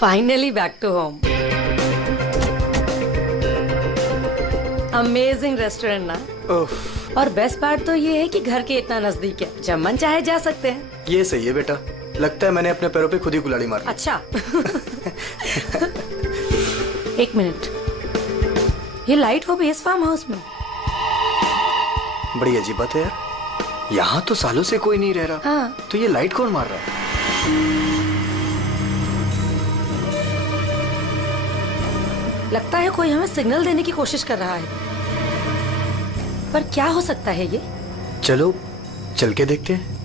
Finally back to home. Amazing restaurant ना। और best part तो ये है कि घर के इतना नजदीक है, जब मन चाहे जा सकते हैं। ये सही है बेटा, लगता है मैंने अपने पैरों पे खुद ही कुल्हाड़ी मार ली। अच्छा। एक मिनट, ये लाइट वो बेस फार्म हाउस में। बड़ी अजीब बात है यार, यहाँ तो सालों से कोई नहीं रह रहा। हाँ। तो ये लाइट कौन मार रहा है? लगता है कोई हमें सिग्नल देने की कोशिश कर रहा है, पर क्या हो सकता है ये? चलो चल के देखते हैं।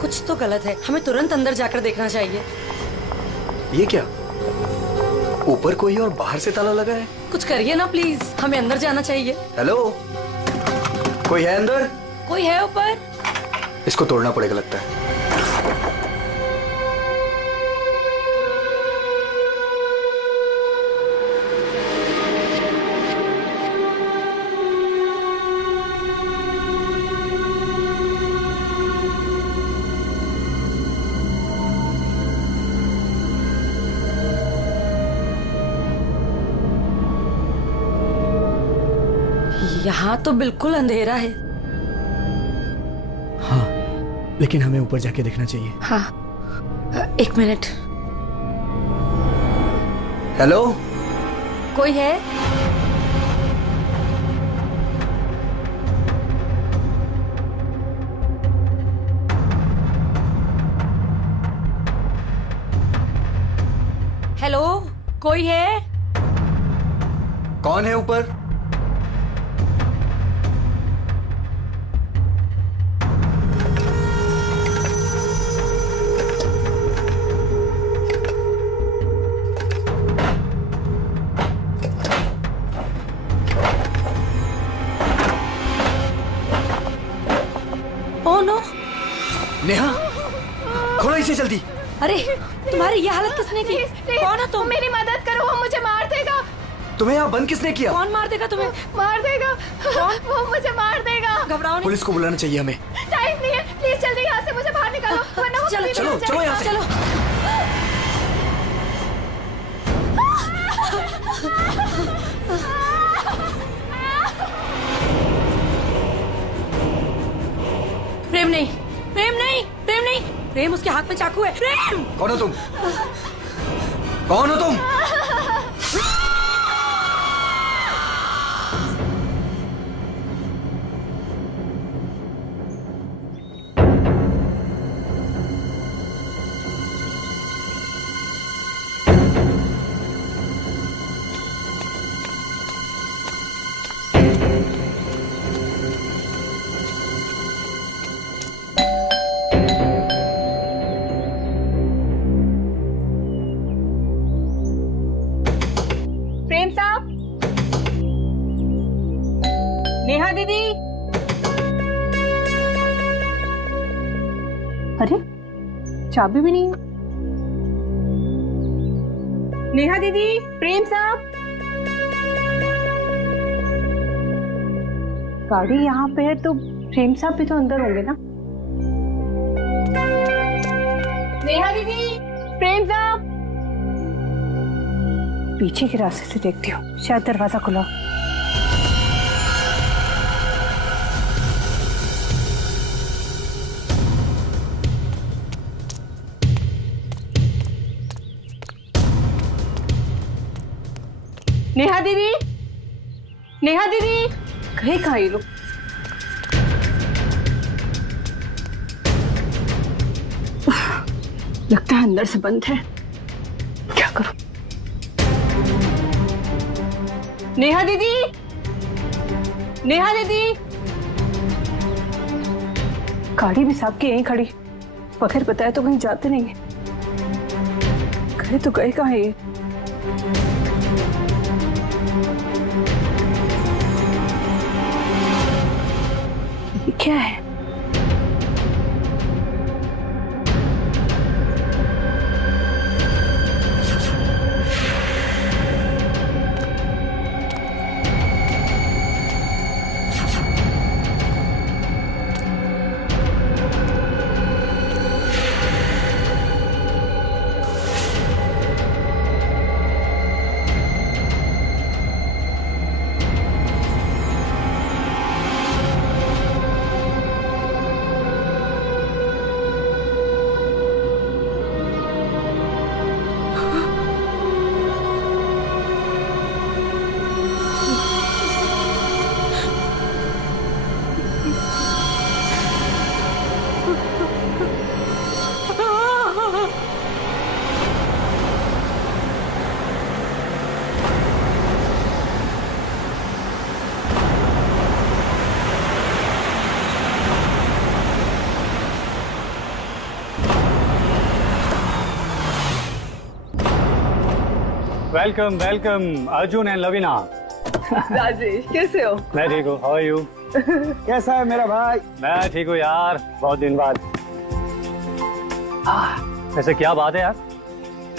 कुछ तो गलत है, हमें तुरंत अंदर जाकर देखना चाहिए। ये क्या, ऊपर कोई और बाहर से ताला लगा है? कुछ करिए ना प्लीज, हमें अंदर जाना चाहिए। हेलो, कोई है अंदर? कोई है ऊपर? इसको तोड़ना पड़ेगा लगता है। यहाँ तो बिल्कुल अंधेरा है। हाँ, लेकिन हमें ऊपर जाके देखना चाहिए। हाँ, एक मिनट। हेलो, कोई है? हेलो, कोई है? कौन है ऊपर? नेहा, खोलो इसे जल्दी। अरे तुम्हारी ये हालत किसने की? कौन हो तुम? मेरी मदद करो, वो मुझे मार देगा। तुम्हें यहाँ बंद किसने किया? कौन मार देगा तुम्हें? मार देगा। कौन? वो मुझे मार देगा। घबराओ नहीं। पुलिस को बुलाना चाहिए हमें। टाइम नहीं है, प्लीज जल्दी यहाँ से मुझे बाहर निकालो, वरना वो चलो कभी चलो नहीं चलो जाएगा। यहाँ से। चलो। प्रेम नहीं, प्रेम नहीं, प्रेम नहीं, प्रेम उसके हाथ में चाकू है। प्रेम! कौन हो तुम? कौन हो तुम? नेहा दीदी। अरे चाबी भी नहीं है। नेहा दीदी, प्रेम साहब। गाड़ी यहाँ पे है तो प्रेम साहब भी तो अंदर होंगे ना। नेहा दीदी, प्रेम साहब। पीछे के रास्ते से देखती हूँ, शायद दरवाजा खुला। नेहा दीदी, नेहा दीदी, गए कहाँ ये लोग? लगता है अंदर से बंद है, क्या करूं? नेहा दीदी, नेहा दीदी। गाड़ी भी साहब की यहीं खड़ी, बगैर बताए तो कहीं जाते नहीं है। गए तो गए कहाँ ये? क्या है? Welcome welcome Arjun and Lavina. Rajesh कैसे हो? मैं ठीक हूँ, हाउ आर यू? कैसा है मेरा भाई? मैं ठीक हूँ यार, बहुत दिन बाद। वैसे क्या बात है यार,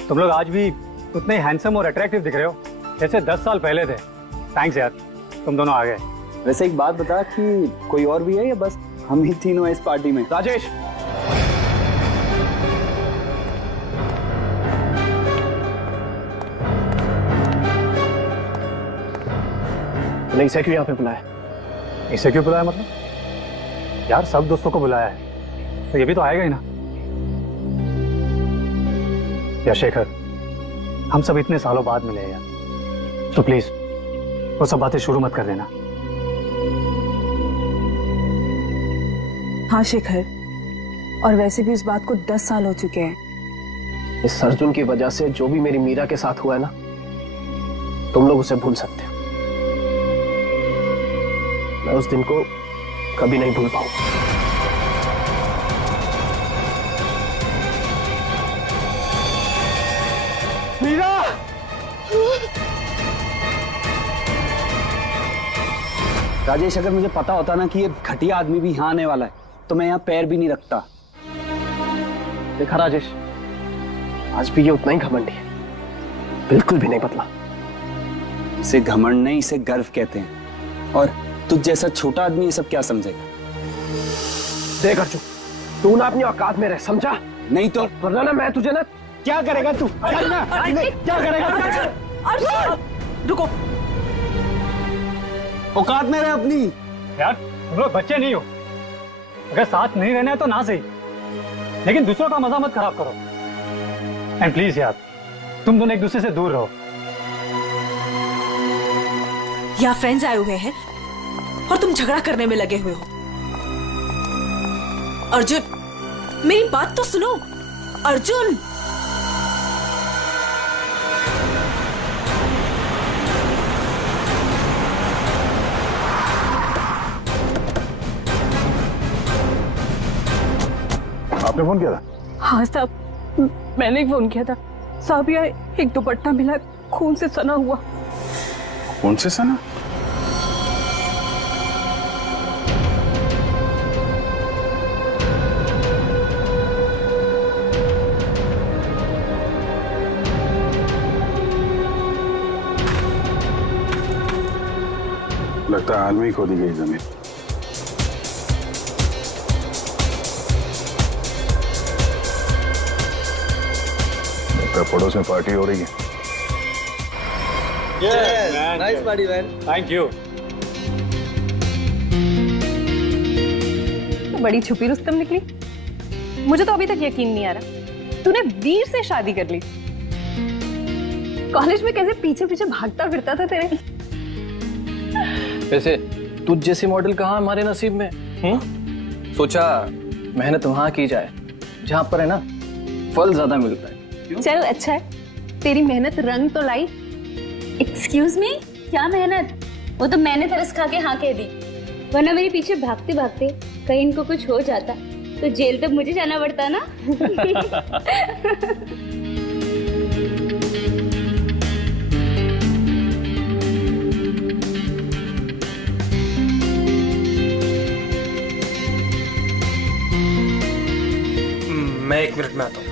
तुम लोग आज भी उतने हैंडसम और अट्रैक्टिव दिख रहे हो जैसे 10 साल पहले थे। थैंक्स यार, तुम दोनों आ गए। वैसे एक बात बता कि कोई और भी है या बस हम ही तीनों इस पार्टी में? राजेश, नहीं, इसे क्यों यहाँ पे बुलाया? इसे क्यों बुलाया मतलब? यार सब दोस्तों को बुलाया है तो ये भी तो आएगा ही ना। या शेखर, हम सब इतने सालों बाद मिले हैं यार, तो प्लीज वो सब बातें शुरू मत कर देना। हाँ शेखर, और वैसे भी इस बात को 10 साल हो चुके हैं। इस अर्जुन की वजह से जो भी मेरी मीरा के साथ हुआ है ना, तुम लोग उसे भूल सकते हो। मैं उस दिन को कभी नहीं भूल पाऊंगा। मीरा! राजेश, अगर मुझे पता होता ना कि ये घटिया आदमी भी यहाँ आने वाला है तो मैं यहाँ पैर भी नहीं रखता। देखा राजेश, आज भी ये उतना ही घमंडी है, बिल्कुल भी नहीं बदला। इसे घमंड नहीं, इसे गर्व कहते हैं। और तुझ जैसा छोटा आदमी ये सब क्या समझेगा? देख अर्जुन, तू ना अपनी औकात में रह, समझा? नहीं तो वरना ना मैं तुझे ना। क्या करेगा तू? क्या करेगा? रुको, औकात में रह अपनी। यार तुम लोग बच्चे नहीं हो, अगर साथ नहीं रहना है तो ना सही, लेकिन दूसरों का मजा मत खराब करो। एंड प्लीज यार, तुम दोनों एक दूसरे से दूर रहो। यहाँ फ्रेंड्स आए हुए हैं और तुम झगड़ा करने में लगे हुए हो। अर्जुन, मेरी बात तो सुनो। अर्जुन, आपने फोन किया था? हाँ साहब, मैंने ही फोन किया था। साहब यार, एक दुपट्टा मिला, खून से सना हुआ। कौन से सना? लगता है हाल में ही खोदी गई जमीन। पड़ोस में पार्टी हो रही है। Nice party man. Thank you. तो बड़ी छुपी रुस्तम निकली। मुझे तो अभी तक यकीन नहीं आ रहा तूने वीर से शादी कर ली। कॉलेज में कैसे पीछे पीछे भागता फिरता था तेरे। वैसे तुझ जैसी मॉडल कहाँ हमारे नसीब में? सोचा मेहनत वहां की जाए जहां पर है ना फल ज्यादा मिलता है। चल अच्छा है, तेरी मेहनत रंग तो लाई। एक्सक्यूज मी, क्या मेहनत? वो तो मैंने तरस खा के हाँ कह दी, वरना मेरे पीछे भागते भागते कहीं इनको कुछ हो जाता तो जेल तक मुझे जाना पड़ता ना। मैं 1 मिनट में आता हूँ।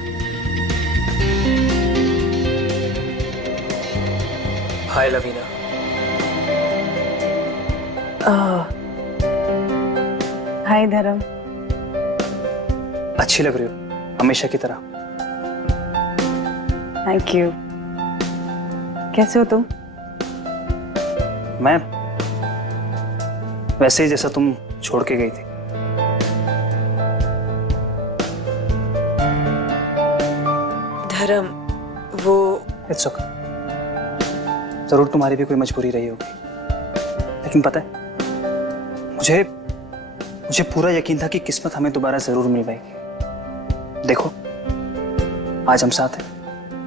हाय लवीना। हाय धर्म। अच्छी लग रही हो हमेशा की तरह। Thank you. कैसे हो तुम? मैं वैसे ही जैसा तुम छोड़ के गई थी। धर्म, वो इट्स ओके। जरूर तुम्हारी भी कोई मजबूरी रही होगी, लेकिन पता है मुझे पूरा यकीन था कि किस्मत हमें दोबारा जरूर मिल पाएगी। देखो आज हम साथ हैं।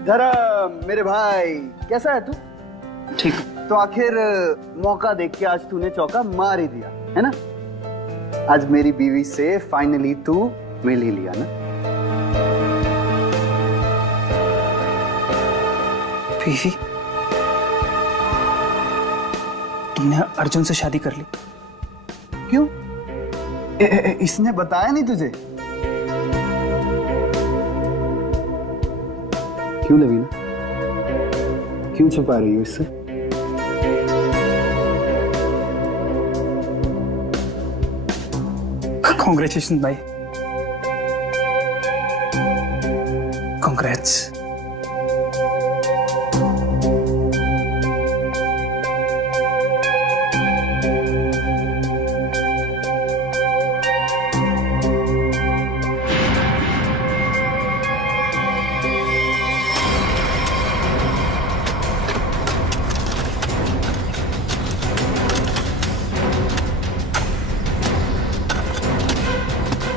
धर्म मेरे भाई, कैसा है तू? ठीक। तो आखिर मौका देख के आज तूने चौका मार ही दिया है ना। आज मेरी बीवी से फाइनली तू मिल ही लिया ना। बीवी? तुमने अर्जुन से शादी कर ली? क्यों? इसने बताया नहीं तुझे? क्यों लवीना, क्यों छुपा रही हो इससे? कॉन्ग्रेचुलेशन भाई, कॉन्ग्रेट्स।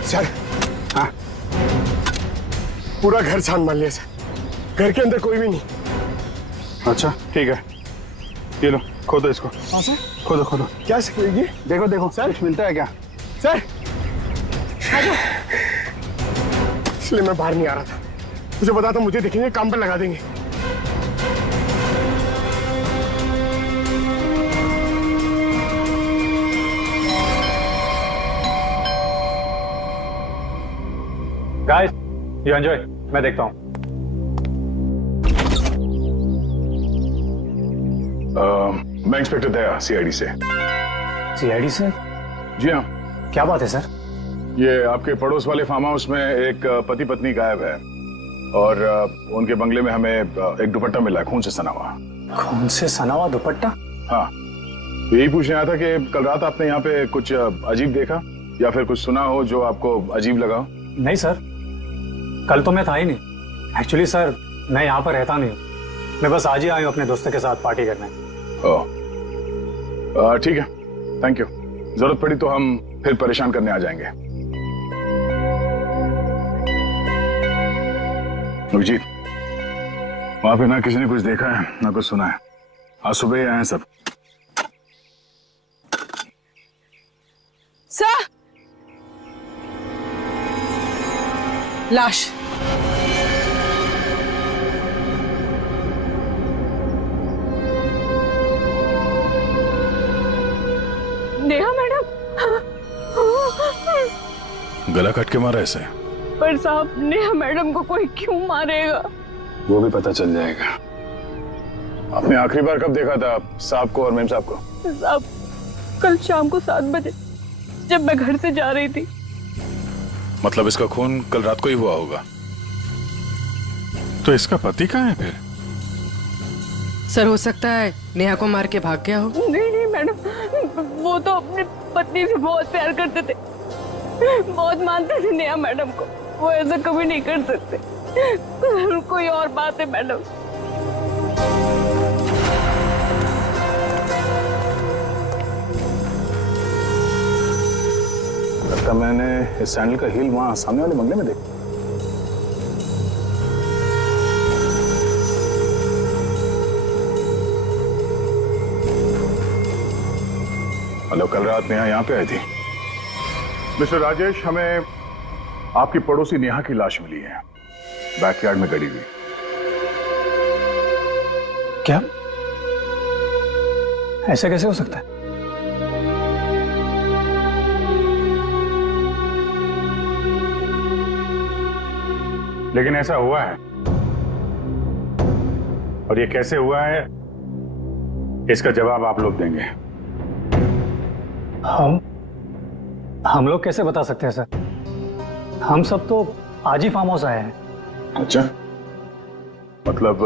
सर, हाँ, पूरा घर छान मान लिया सर, घर के अंदर कोई भी नहीं। अच्छा ठीक है, ये लो खोदो इसको। हाँ सर। खोदो खोदो। क्या सर ये? देखो देखो सर, कुछ मिलता है क्या? सर इसलिए मैं बाहर नहीं आ रहा था, मुझे पता था मुझे देखेंगे काम पर लगा देंगे। गाइस, यू एंजॉय, मैं देखता हूँ। मैं इंस्पेक्टर दया, सीआईडी से। सीआईडी से? जी हाँ। क्या बात है सर? ये आपके पड़ोस वाले फार्म हाउस में एक पति पत्नी गायब है और उनके बंगले में हमें एक दुपट्टा मिला है, खून से सना हुआ। खून से सना हुआ दुपट्टा? हाँ, तो यही पूछने आया था कि कल रात आपने यहाँ पे कुछ अजीब देखा या फिर कुछ सुना हो जो आपको अजीब लगा? नहीं सर, कल तो मैं था ही नहीं। एक्चुअली सर, मैं यहाँ पर रहता नहीं, मैं बस आज ही आया हूँ अपने दोस्तों के साथ पार्टी करने। ठीक है, थैंक यू। जरूरत पड़ी तो हम फिर परेशान करने आ जाएंगे। अभिजीत, वहां पे ना किसी ने कुछ देखा है ना कुछ सुना है, आज सुबह ही आए हैं सब। सर, लाश। नेहा मैडम। गला कट के मारा ऐसे? पर साहब, नेहा मैडम को कोई क्यों मारेगा? वो भी पता चल जाएगा। आपने आखिरी बार कब देखा था साहब को और मेम साहब को? साहब, कल शाम को 7 बजे जब मैं घर से जा रही थी। मतलब इसका खून कल रात को ही हुआ होगा। तो इसका पति कहाँ है फिर? सर, हो सकता है नेहा को मार के भाग गया हो। नहीं नहीं मैडम, वो तो अपनी पत्नी से बहुत प्यार करते थे, बहुत मानते थे नेहा मैडम को। वो ऐसा कभी नहीं कर सकते। कोई और बात है मैडम। लगता मैंने इस सैंडल का हील वहां सामने वाले बंगले में देखा। मतलब कल रात नेहा यहाँ पे आई थी। मिस्टर राजेश, हमें आपकी पड़ोसी नेहा की लाश मिली है, बैकयार्ड में गड़ी हुई। क्या? ऐसा कैसे हो सकता है? लेकिन ऐसा हुआ है, और ये कैसे हुआ है इसका जवाब आप लोग देंगे। हम लोग कैसे बता सकते हैं सर? हम सब तो आज ही फार्म हाउस आए हैं। अच्छा, मतलब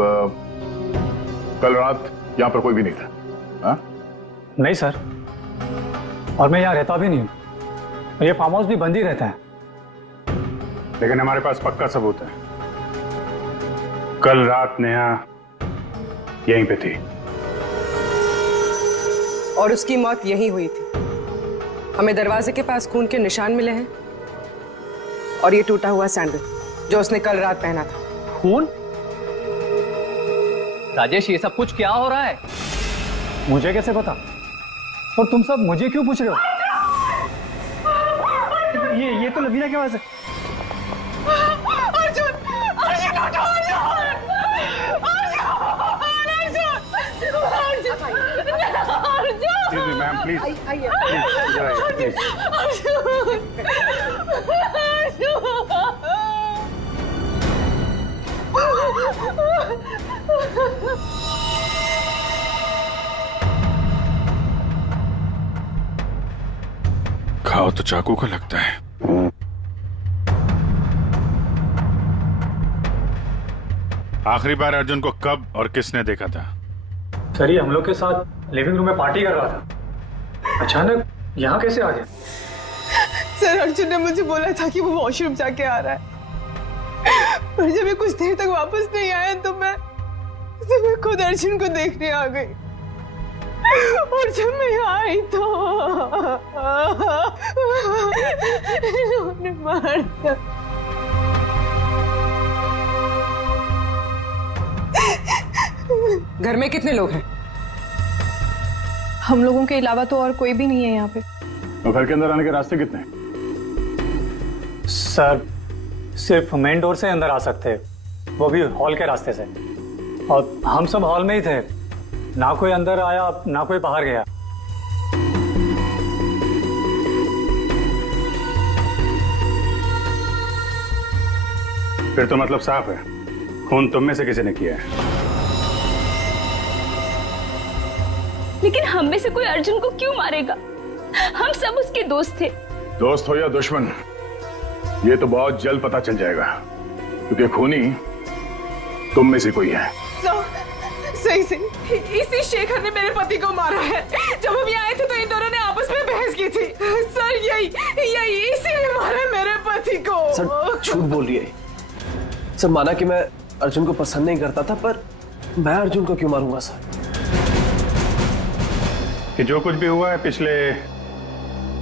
कल रात यहाँ पर कोई भी नहीं था? हाँ? नहीं सर, और मैं यहाँ रहता भी नहीं हूँ। ये फार्म हाउस भी बंद ही रहता है। लेकिन हमारे पास पक्का सबूत है, कल रात नेहा यहीं पे थी और उसकी मौत यहीं हुई थी। हमें दरवाजे के पास खून के निशान मिले हैं और ये टूटा हुआ सैंडल जो उसने कल रात पहना था। खून? राजेश, ये सब कुछ क्या हो रहा है? मुझे कैसे पता? और तुम सब मुझे क्यों पूछ रहे हो? ये तो लवीना की आवाज है। अर्जुन, अर्जुन उठो, अर्जुन, अर्जुन, अर्जुन, अर्जुन, मैम प्लीज खाओ तो चाकू को लगता है। आखिरी बार अर्जुन को कब और किसने देखा था? सर ये हम लोग के साथ लिविंग रूम में पार्टी कर रहा था, अचानक यहाँ कैसे आ गया? सर अर्जुन ने मुझे बोला था कि वो वॉशरूम जाके आ रहा है, पर जब मैं कुछ देर तक वापस नहीं आया तो मैं खुद अर्जुन को देखने आ गई। और जब मैं यहाँ आई तो इन्होंने मार दिया। घर में कितने लोग हैं? हम लोगों के अलावा तो और कोई भी नहीं है यहाँ पे। तो घर के अंदर आने के रास्ते कितने हैं? सर सिर्फ मेन डोर से अंदर आ सकते हैं, वो भी हॉल के रास्ते से, और हम सब हॉल में ही थे, ना कोई अंदर आया ना कोई बाहर गया। फिर तो मतलब साफ है, खून तुम में से किसी ने किया है। लेकिन हम में से कोई अर्जुन को क्यों मारेगा? हम सब उसके दोस्त थे। दोस्त हो या दुश्मन, ये तो बहुत जल्द पता चल जाएगा, क्योंकि खूनी तुम में से कोई है। सही से इसी शेखर ने मेरे पति को मारा है। जब हम यहाँ आए थे तो इन दोनों ने आपस में बहस की थी। सर यही इसीलिए मारा मेरे पति को। सर झूठ बोल रही है। सर माना कि मैं अर्जुन को पसंद नहीं करता था, पर मैं अर्जुन को क्यों मारूंगा सर? कि जो कुछ भी हुआ है पिछले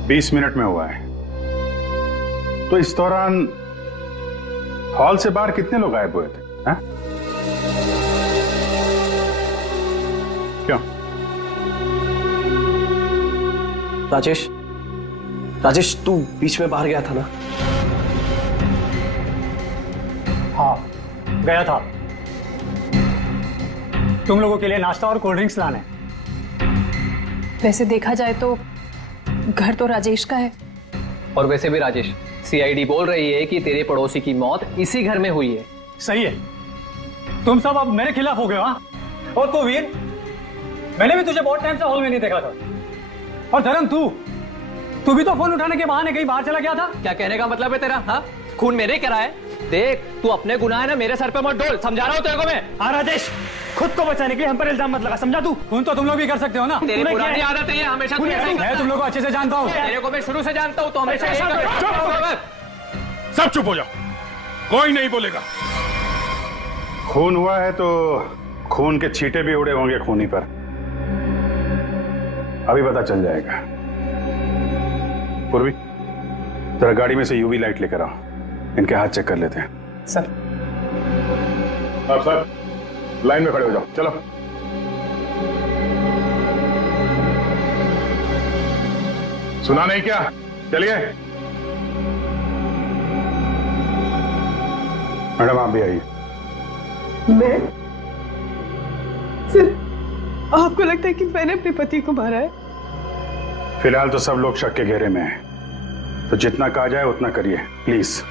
20 मिनट में हुआ है, तो इस दौरान हॉल से बाहर कितने लोग गायब हुए थे? हा? क्यों? राजेश तू बीच में बाहर गया था ना? हाँ गया था, तुम लोगों के लिए नाश्ता और कोल्ड ड्रिंक्स लाने। वैसे देखा जाए तो घर तो राजेश का है। और वैसे भी राजेश, सीआईडी बोल रही है कि तेरे पड़ोसी की मौत इसी घर में हुई है। सही है, तुम सब अब मेरे खिलाफ हो गए। हाँ, और तो वीर, मैंने भी तुझे बहुत टाइम से हॉल में नहीं देखा था। और धर्म तू भी तो फोन उठाने के बहाने कहीं बाहर चला गया था। क्या कहने का मतलब है तेरा? हाँ, खून मेरे करा है। देख तू अपने गुनाह है ना मेरे सर पे मत डोल, समझा रहा हूँ तेरे को मैं। हाँ राजेश, खुद को बचाने के लिए हम पर इल्जाम मत लगा, समझा तू? खून तो तुम लोग भी कर सकते हो ना। तेरी पुरानी आदत है ये, हमेशा तू ऐसे ही मैं तुम लोग को अच्छे से जानता हूँ। तेरे को मैं शुरू से जानता हूँ, तो हमेशा ऐसा सब चुप हो जाओ, कोई नहीं बोलेगा। खून हुआ है तो खून के छींटे भी उड़े होंगे खूनी पर, अभी पता चल जाएगा। पूर्वी जरा गाड़ी में से यूवी लाइट लेकर आओ, इनके हाथ चेक कर लेते हैं। सर आप सर लाइन में खड़े हो जाओ, चलो। सुना नहीं क्या? चलिए। मैडम आप भी आइए। मैं? सर आपको लगता है कि मैंने अपने पति को मारा है? फिलहाल तो सब लोग शक के घेरे में हैं, तो जितना कहा जाए उतना करिए प्लीज।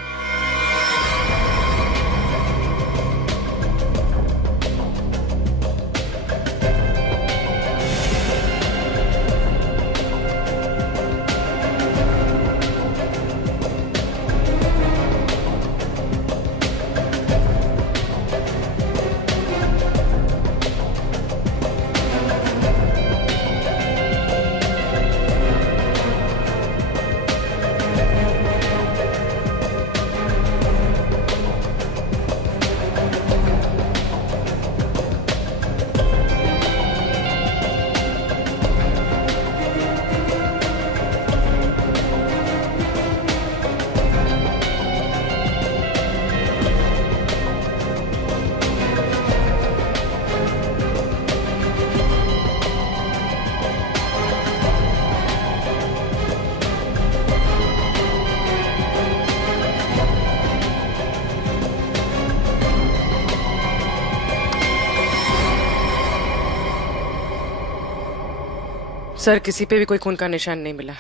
सर किसी पे भी कोई खून का निशान नहीं मिला।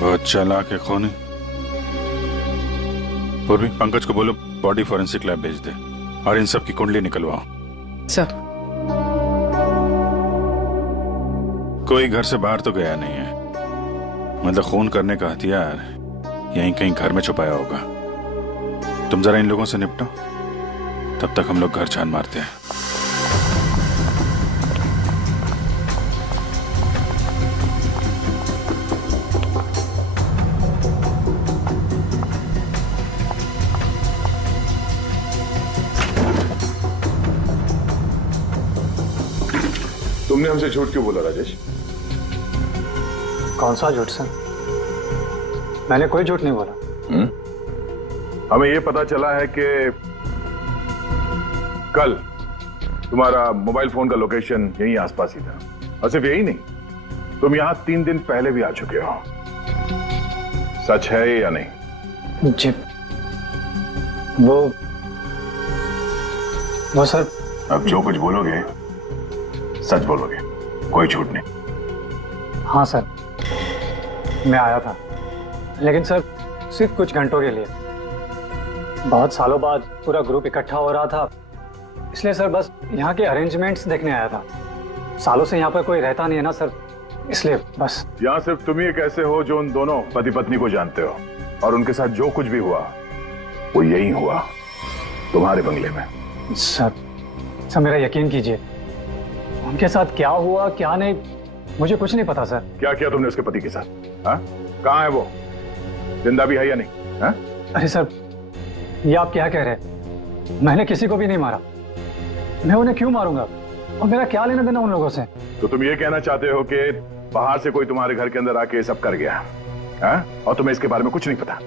बहुत चालाक है खूनी। पूर्वी, पंकज को बोलो बॉडी फॉरेंसिक लैब भेज दे और इन सब की कुंडली निकलवाओ। सर कोई घर से बाहर तो गया नहीं है, मतलब खून करने का हथियार यहीं कहीं घर में छुपाया होगा। तुम जरा इन लोगों से निपटो, तब तक हम लोग घर छान मारते हैं। तुमने हमसे झूठ क्यों बोला राजेश? कौन सा झूठ सर? मैंने कोई झूठ नहीं बोला। हमें यह पता चला है कि कल तुम्हारा मोबाइल फोन का लोकेशन यहीं आसपास ही था, और सिर्फ यही नहीं, तुम यहां 3 दिन पहले भी आ चुके हो। सच है या नहीं? जी वो सर। अब जो कुछ बोलोगे सच बोलोगे, कोई झूठ नहीं। हाँ सर, मैं आया था, लेकिन सर सिर्फ कुछ घंटों के लिए। बहुत सालों बाद पूरा ग्रुप इकट्ठा हो रहा था, इसलिए सर बस यहाँ के अरेंजमेंट्स देखने आया था। सालों से यहाँ पर कोई रहता नहीं है ना सर, इसलिए बस। यहाँ सिर्फ तुम ही एक ऐसे हो जो उन दोनों पति पत्नी को जानते हो, और उनके साथ जो कुछ भी हुआ वो यही हुआ, तुम्हारे बंगले में। सर मेरा यकीन कीजिए, उनके साथ क्या हुआ क्या नहीं मुझे कुछ नहीं पता सर। क्या किया तुमने उसके पति के साथ? हाँ, कहाँ है वो? जिंदा भी है या नहीं? हाँ? अरे सर, ये आप क्या कह रहे हैं? मैंने किसी को भी नहीं मारा। मैं उन्हें क्यों मारूंगा, और मेरा क्या लेना देना उन लोगों से? तो तुम ये कहना चाहते हो कि बाहर से कोई तुम्हारे घर के अंदर आके ये सब कर गया, हाँ? और तुम्हें इसके बारे में कुछ नहीं पता?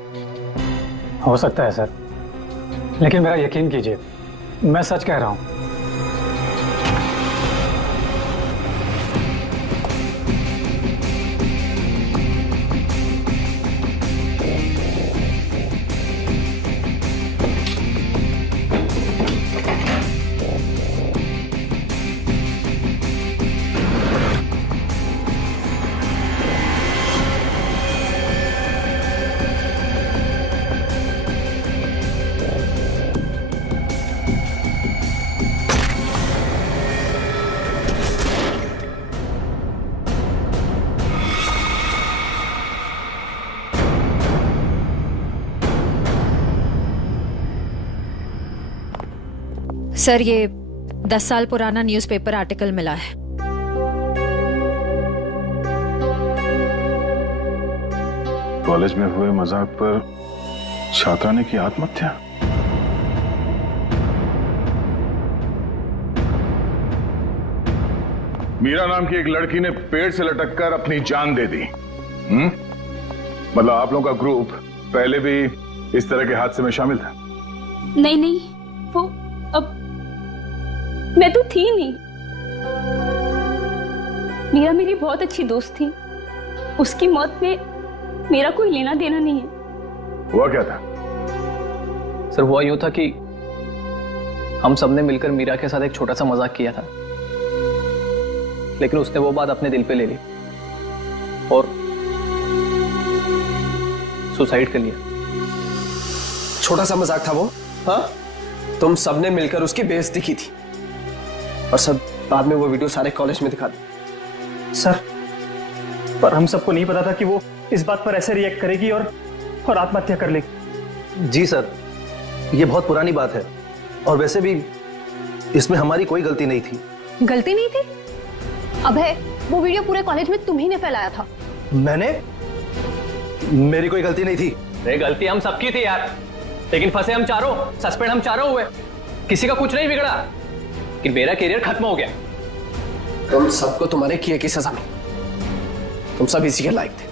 हो सकता है सर, लेकिन मेरा यकीन कीजिए, मैं सच कह रहा हूं। सर, ये 10 साल पुराना न्यूज़पेपर आर्टिकल मिला है। कॉलेज में हुए मजाक पर छात्रा ने की आत्महत्या। मीरा नाम की एक लड़की ने पेड़ से लटककर अपनी जान दे दी। मतलब आप लोगों का ग्रुप पहले भी इस तरह के हादसे में शामिल था? नहीं, वो अब मैं तो थी नहीं। मीरा मेरी बहुत अच्छी दोस्त थी, उसकी मौत में मेरा कोई लेना देना नहीं है। हुआ क्या था? सर हुआ यूं था कि हम सबने मिलकर मीरा के साथ एक छोटा सा मजाक किया था, लेकिन उसने वो बात अपने दिल पे ले ली और सुसाइड कर लिया। छोटा सा मजाक था वो? हाँ, तुम सबने मिलकर उसकी बेइज्जती की थी और सब बाद में वो वीडियो सारे कॉलेज में दिखा दी। सर, पर हम सबको नहीं पता था कि वो इस बात पर ऐसे रिएक्ट करेगी और आत्महत्या कर लेगी। जी सर, ये बहुत पुरानी बात है और वैसे भी इसमें हमारी कोई गलती नहीं थी। गलती नहीं थी? अभय, वो वीडियो पूरे कॉलेज में तुम ही ने फैलाया था। मैंने? मेरी कोई गलती नहीं थी। अरे गलती हम सबकी थी यार, लेकिन फंसे हम चारों, सस्पेंड हम चारों हुए। किसी का कुछ नहीं बिगड़ा, कि मेरा करियर खत्म हो गया। तुम सबको तुम्हारे किए की सजा मिली, तुम सब इसी के लायक थे।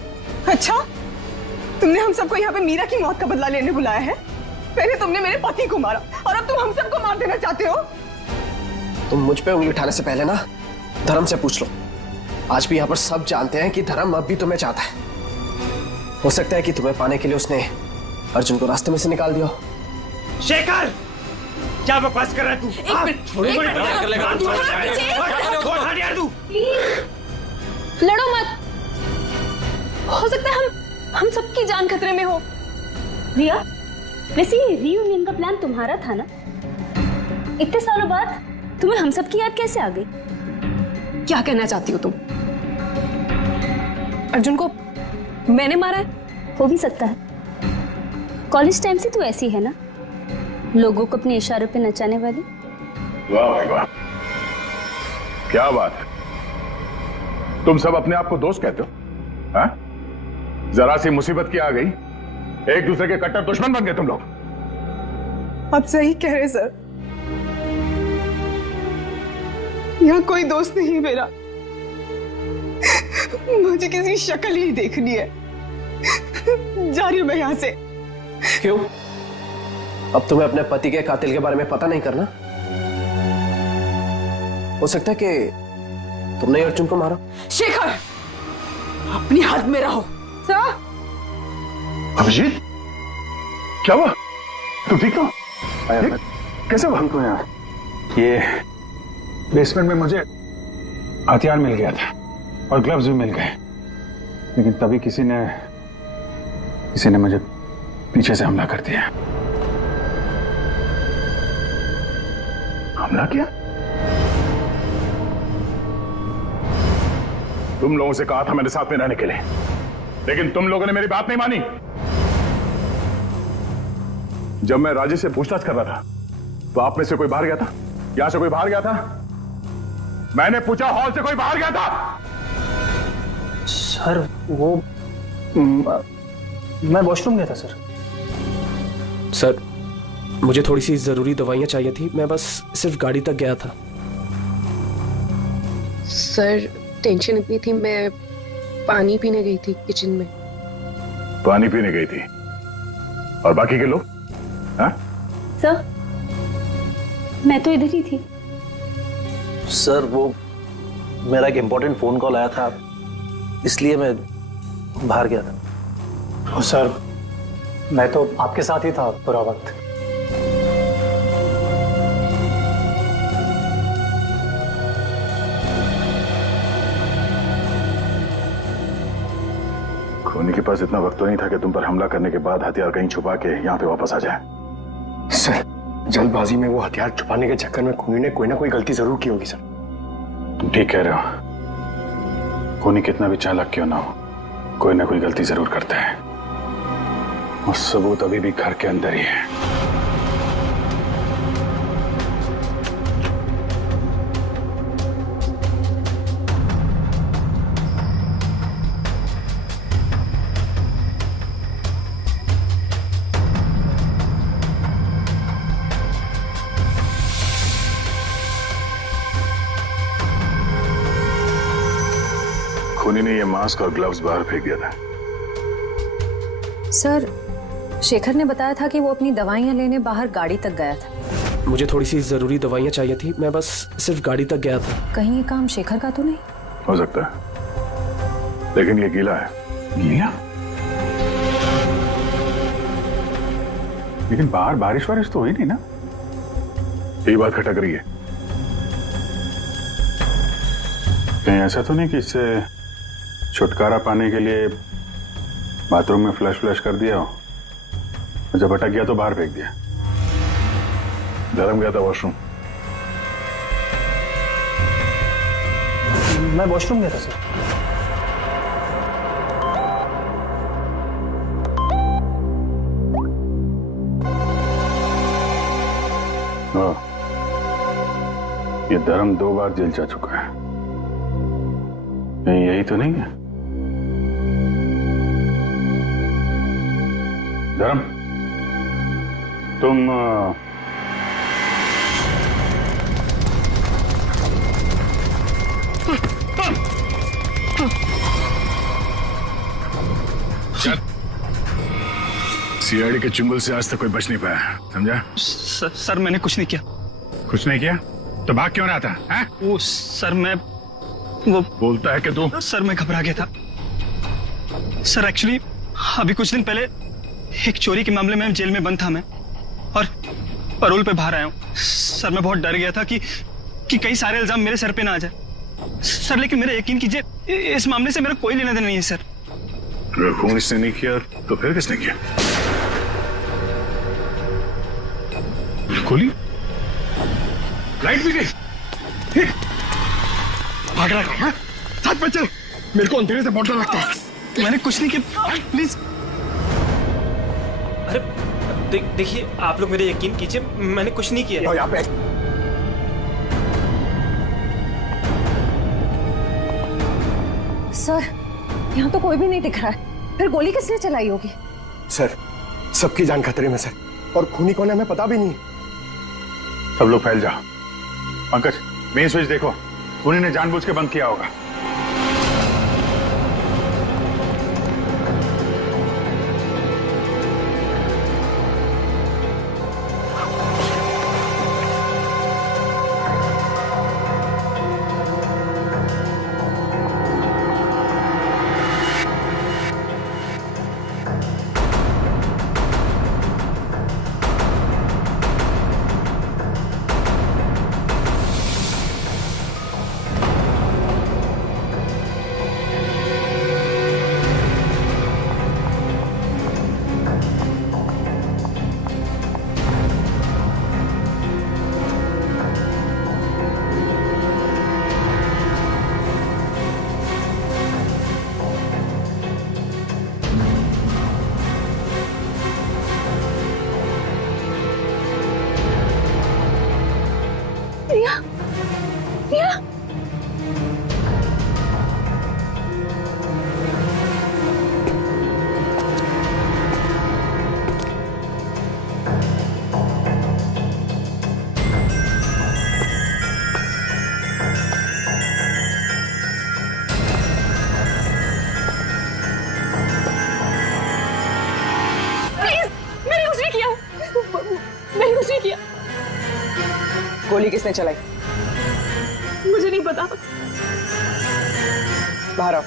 अच्छा, तुमने हम सबको यहाँ पे मीरा की मौत का बदला लेने बुलाया है? पहले तुमने मेरे पति को मारा और अब तुम हम सबको मार देना चाहते हो? तुम मुझ पे उंगली उठाने से पहले ना धर्म से पूछ लो। आज भी यहाँ पर सब जानते हैं कि धर्म अब भी तुम्हें चाहता है। हो सकता है कि तुम्हें पाने के लिए उसने अर्जुन को रास्ते में से निकाल दिया। शेखर, क्या बकवास कर रहा है तू? हो सकता है हम सबकी जान खतरे में हो। रिया, वैसे ये रीयूनियन का प्लान तुम्हारा था ना? इतने सालों बाद तुम्हें हम सब की याद कैसे आ गई? क्या कहना चाहती हो तुम? अर्जुन को मैंने मारा है? हो भी सकता है। कॉलेज टाइम से तू ऐसी है ना, लोगों को अपने इशारों पे नचाने वाली। वाह भाई वाह, क्या बात है। तुम सब अपने आप को दोस्त कहते हो? हाँ? जरा सी मुसीबत की आ गई, एक दूसरे के कट्टर दुश्मन बन गए तुम लोग। आप सही कह रहे सर, यहाँ कोई दोस्त नहीं मेरा। मुझे किसी की शक्ल ही देखनी है। जा रही हूं मैं यहाँ से। क्यों? अब तुम्हें अपने पति के कातिल के बारे में पता नहीं करना? हो सकता है कि तुमने अर्जुन को मारा। शेखर, अपनी हद में रहो। सर, अभिजीत, क्या हुआ? तुम ठीक हो? कैसे हुआ? हमको यार ये बेसमेंट में मुझे हथियार मिल गया था और ग्लव्स भी मिल गए, लेकिन तभी किसी ने मुझे पीछे से हमला कर दिया। हमला किया? तुम लोगों से कहा था मेरे साथ में रहने के लिए, लेकिन तुम लोगों ने मेरी बात नहीं मानी। जब मैं राजेश से पूछताछ कर रहा था तो आप में से कोई बाहर गया था? यहां से कोई बाहर गया था? मैंने पूछा, हॉल से कोई बाहर गया था? सर वो मैं वॉशरूम गया था सर। सर, मुझे थोड़ी सी जरूरी दवाइयां चाहिए थी, मैं बस सिर्फ गाड़ी तक गया था। सर टेंशन इतनी थी, मैं पानी पीने गई थी किचन में। पानी पीने गई थी? और बाकी के लोग? हाँ? सर, मैं तो इधर ही थी। सर वो मेरा एक इंपॉर्टेंट फोन कॉल आया था, इसलिए मैं बाहर गया था। सर मैं तो आपके साथ ही था पूरा वक्त। खूनी के पास इतना वक्त तो नहीं था कि तुम पर हमला करने के बाद हथियार कहीं छुपा के यहाँ पे वापस आ जाए। सर, जल्दबाजी में वो हथियार छुपाने के चक्कर में खूनी ने कोई ना कोई गलती जरूर की होगी सर। तुम ठीक कह रहे हो, खूनी कितना भी चालाक क्यों ना हो, कोई ना कोई गलती जरूर करता है, और सबूत अभी भी घर के अंदर ही है। खूनी ने ये मास्क और ग्लव्स बाहर फेंक दिया था। सर, शेखर ने बताया था कि वो अपनी दवाइयां लेने बाहर गाड़ी तक गया था। मुझे थोड़ी सी जरूरी दवाइयां चाहिए थी, मैं बस सिर्फ गाड़ी तक गया था। कहीं ये काम शेखर का तो नहीं? हो सकता है, लेकिन ये गीला है। गीला? लेकिन बाहर बारिश वारिश तो हुई नहीं ना? ये बात खटक रही है। कहीं ऐसा तो नहीं कि इससे छुटकारा पाने के लिए बाथरूम में फ्लश कर दिया हो, जब अटक गया तो बाहर फेंक दिया? धर्म गया था वॉशरूम। मैं वॉशरूम गया था सर। ये धर्म 2 बार जेल जा चुका है, कहीं यही तो नहीं है? धर्म, तुम सीआईडी के चुंगल से आज तक कोई बच नहीं पाया, समझा? सर मैंने कुछ नहीं किया। कुछ नहीं किया तो भाग क्यों रहा था? हैं? वो सर मैं वो बोलता है कि तू। सर मैं घबरा गया था सर। एक्चुअली अभी कुछ दिन पहले एक चोरी के मामले में जेल में बंद था मैं, और पैरोल पे बाहर आया हूँ सर। मैं बहुत डर गया था कि कई सारे इल्जाम मेरे सर पे ना आ जाए सर, लेकिन मेरा यकीन कीजिए इस मामले से मेरा कोई लेना देना नहीं है सर। अगर खून इसने नहीं किया तो फिर किसने किया? गोली? लाइट भी गई। भाग रहा है, साथ में चल। मेरे को अंधेरे से बहुत डर लगता है। मैंने कुछ नहीं किया, प्लीज। अरे देखिए, आप लोग मेरे यकीन कीजिए, मैंने कुछ नहीं किया। यहाँ पे सर, यहाँ तो कोई भी नहीं दिख रहा है। फिर गोली किसने चलाई होगी? सर, सबकी जान खतरे में सर, और खूनी कौन है हमें पता भी नहीं। सब लोग फैल जाओ। पंकज, मेन स्विच देखो, खूनी ने जानबूझ के बंद किया होगा। गोली किसने चलाई? मुझे नहीं पता। बाहर आओ।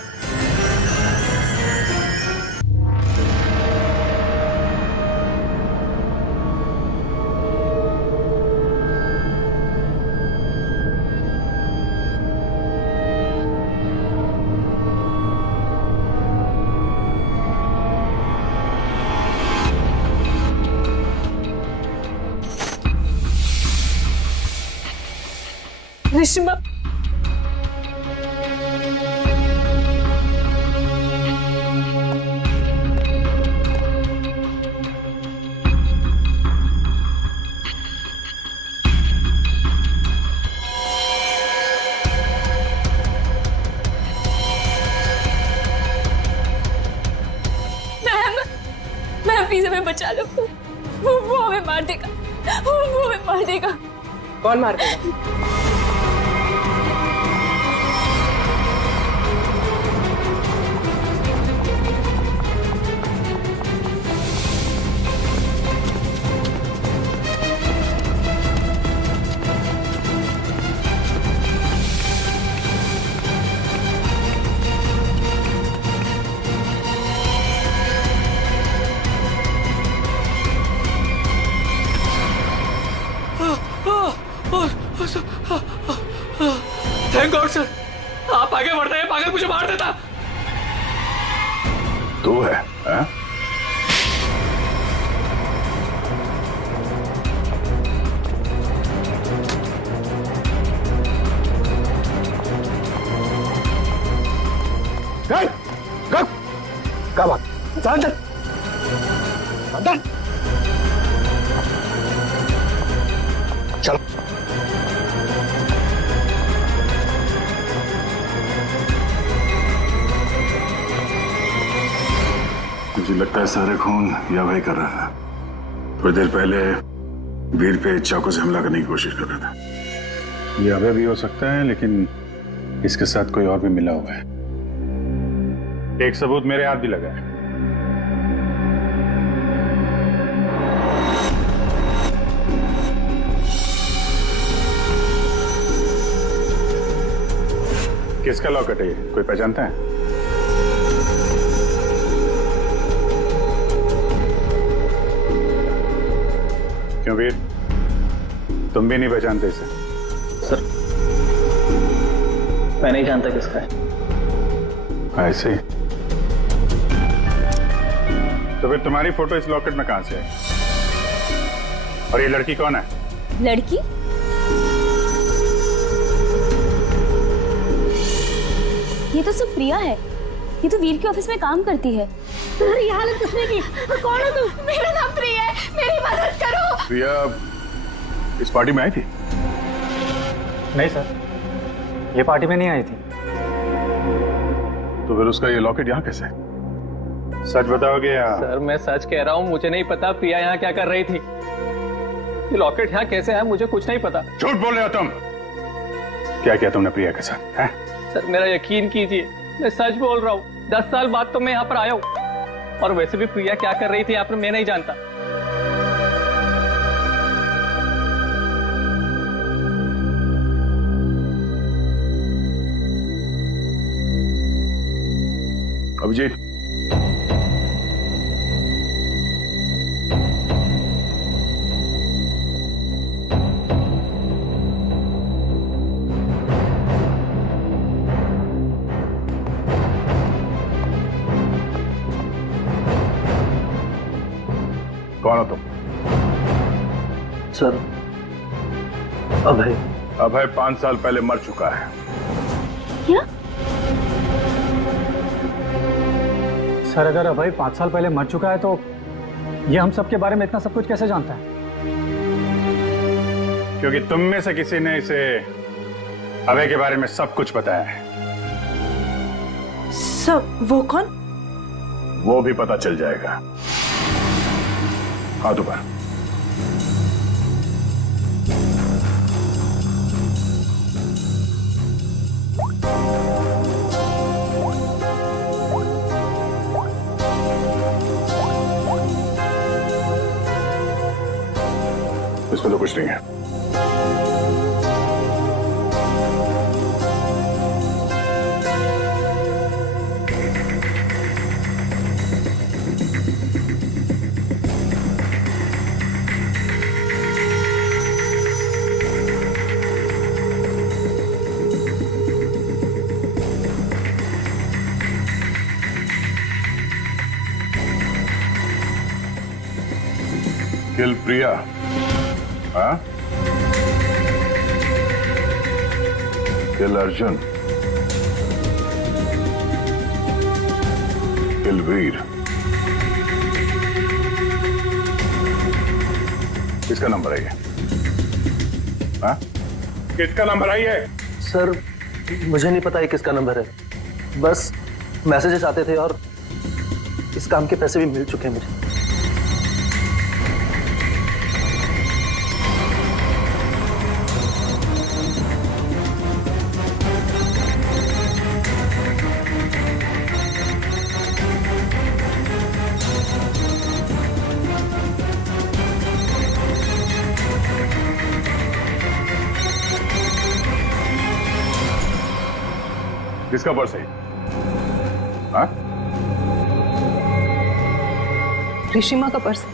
रेशमा, मैम प्लीज हमें बचा लो। वो हमें मार देगा, वो हमें मार देगा। कौन मार देगा? थैंक गॉड सर, आप आगे बढ़ रहे हैं, पागल मुझे मार देता। तू है, हाँ? क्या बात? अंदर अंदर चलो। मुझे लगता है सारे खून या वही कर रहा था। थोड़ी देर पहले वीर पे चाकू से हमला करने की कोशिश कर रहा था। ये अभय भी हो सकता है, लेकिन इसके साथ कोई और भी मिला हुआ है। एक सबूत मेरे हाथ भी लगा है। किसका लॉकेट है ये? कोई पहचानता है? क्यों वीर, तुम भी नहीं पहचानते इसे? सर, मैं नहीं जानता किसका है। ऐसे ही तो फिर तुम्हारी फोटो इस लॉकेट में कहां से आई? और ये लड़की कौन है? लड़की? ये तो सब प्रिया है। ये तो वीर के ऑफिस में काम करती है। तुम्हारी हालत किसने की? कौन हो तुम? मेरा नाम प्रिया है, मेरी मदद करो। प्रिया इस पार्टी में आई थी? नहीं सर, ये पार्टी में नहीं आई थी। तो फिर उसका ये लॉकेट यहाँ कैसे? सच बताओगे या? सर मैं सच कह रहा हूँ, मुझे नहीं पता प्रिया यहाँ क्या कर रही थी। ये लॉकेट यहाँ कैसे है मुझे कुछ नहीं पता। झूठ बोल रहे हो तुम। क्या किया तुमने प्रिया के साथ? है? सर मेरा यकीन कीजिए, मैं सच बोल रहा हूँ। 10 साल बाद तो मैं यहाँ पर आया हूँ। और वैसे भी प्रिया क्या कर रही थी यहाँ पर मैं नहीं जानता। अभिजीत, कौन हो तुम? सर अभय। अभय 5 साल पहले मर चुका है। क्या? सर अगर अभय 5 साल पहले मर चुका है तो ये हम सब के बारे में इतना सब कुछ कैसे जानता है? क्योंकि तुम में से किसी ने इसे अभय के बारे में सब कुछ बताया है। सब? वो कौन? वो भी पता चल जाएगा। हाथ ऊपर। इसमें तो कुछ नहीं है। किल प्रिया, हाँ? किल अर्जुन, किल वीर। किसका नंबर है ये? हाँ? किसका नंबर है ये? सर मुझे नहीं पता ये किसका नंबर है। बस मैसेजेस आते थे और इस काम के पैसे भी मिल चुके हैं मुझे। किसका पर्स है? हाँ? ऋषिमा का पर्स।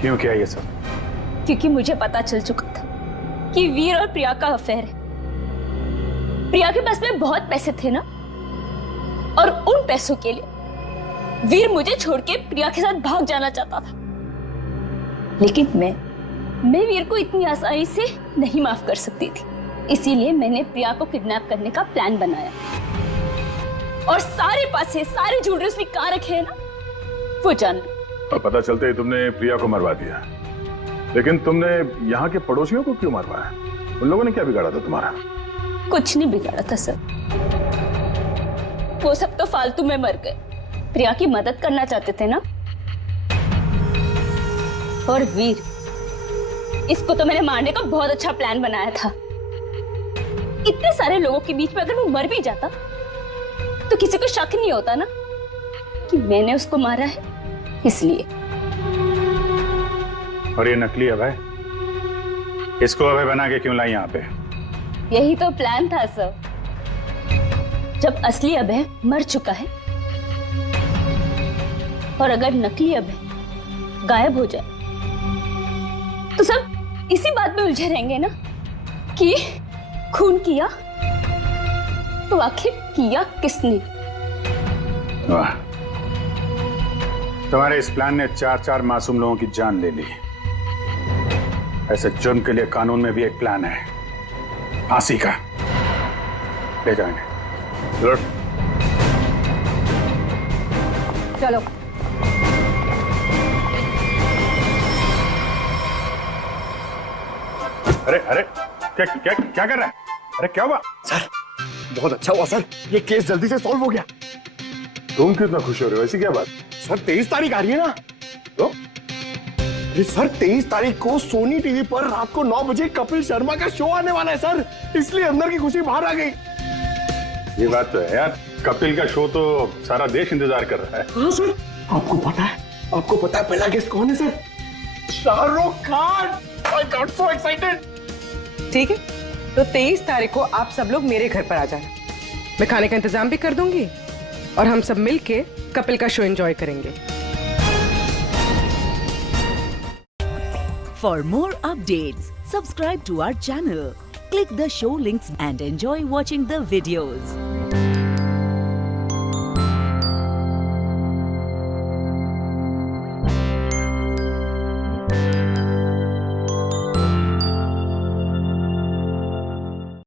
क्यों किया ये सब? क्योंकि मुझे पता चल चुका था कि वीर और प्रिया का अफेयर है। प्रिया के पास में बहुत पैसे थे ना, और उन पैसों के लिए वीर मुझे छोड़ के प्रिया के साथ भाग जाना चाहता था। लेकिन मैं वीर को इतनी आसानी से नहीं माफ कर सकती थी। इसीलिए मैंने प्रिया को किडनैप करने का प्लान बनाया और सारे पैसे, सारे ज्वेलरी उसने कहाँ रखे हैं ना, वो जान लो। और पता चलते ही तुमने प्रिया को मरवा दिया। लेकिन तुमने यहाँ के पड़ोसियों को क्यों मरवाया? उन लोगों ने क्या बिगाड़ा था तुम्हारा? कुछ नहीं बिगाड़ा था सर, वो सब तो फालतू में मर गए। प्रिया की मदद करना चाहते थे ना। और वीर, इसको तो मैंने मारने का बहुत अच्छा प्लान बनाया था। इतने सारे लोगों के बीच में अगर वो मर भी जाता तो किसी को शक नहीं होता ना कि मैंने उसको मारा है, इसलिए। और ये नकली अभय, इसको अभय बना के क्यों लाई यहाँ पे? यही तो प्लान था सर। जब असली अभय मर चुका है और अगर नकली अभय गायब हो जाए तो सब इसी बात में उलझे रहेंगे ना कि खून किया तो आखिर किया किसने। वाह, तुम्हारे इस प्लान ने 4 मासूम लोगों की जान ले ली। ऐसे जुर्म के लिए कानून में भी एक प्लान है, फांसी का। ले जाएंगे। चलो। अरे अरे क्या क्या क्या कर रहा है? अरे क्या हुआ? सर बहुत अच्छा हुआ सर, ये केस जल्दी से सॉल्व हो गया। तुम कितना खुश हो रहे हो? ऐसी क्या बात? सर 23 तारीख आ रही है ना? तो अरे सर 23 तारीख को सोनी टीवी पर रात को 9 बजे कपिल शर्मा का शो आने वाला है सर, इसलिए अंदर की खुशी बाहर आ गई। ये बात तो है यार, कपिल का शो तो सारा देश इंतजार कर रहा है। हाँ सर, आपको पता है पहला गेस्ट कौन है sir? Shahrukh Khan. I got so excited। ठीक है, तो 23 तारीख को आप सब लोग मेरे घर पर आ जाना। मैं खाने का इंतजाम भी कर दूंगी और हम सब मिलके कपिल का शो एंजॉय करेंगे। For more updates, subscribe to our channel, click the show links and enjoy watching the videos.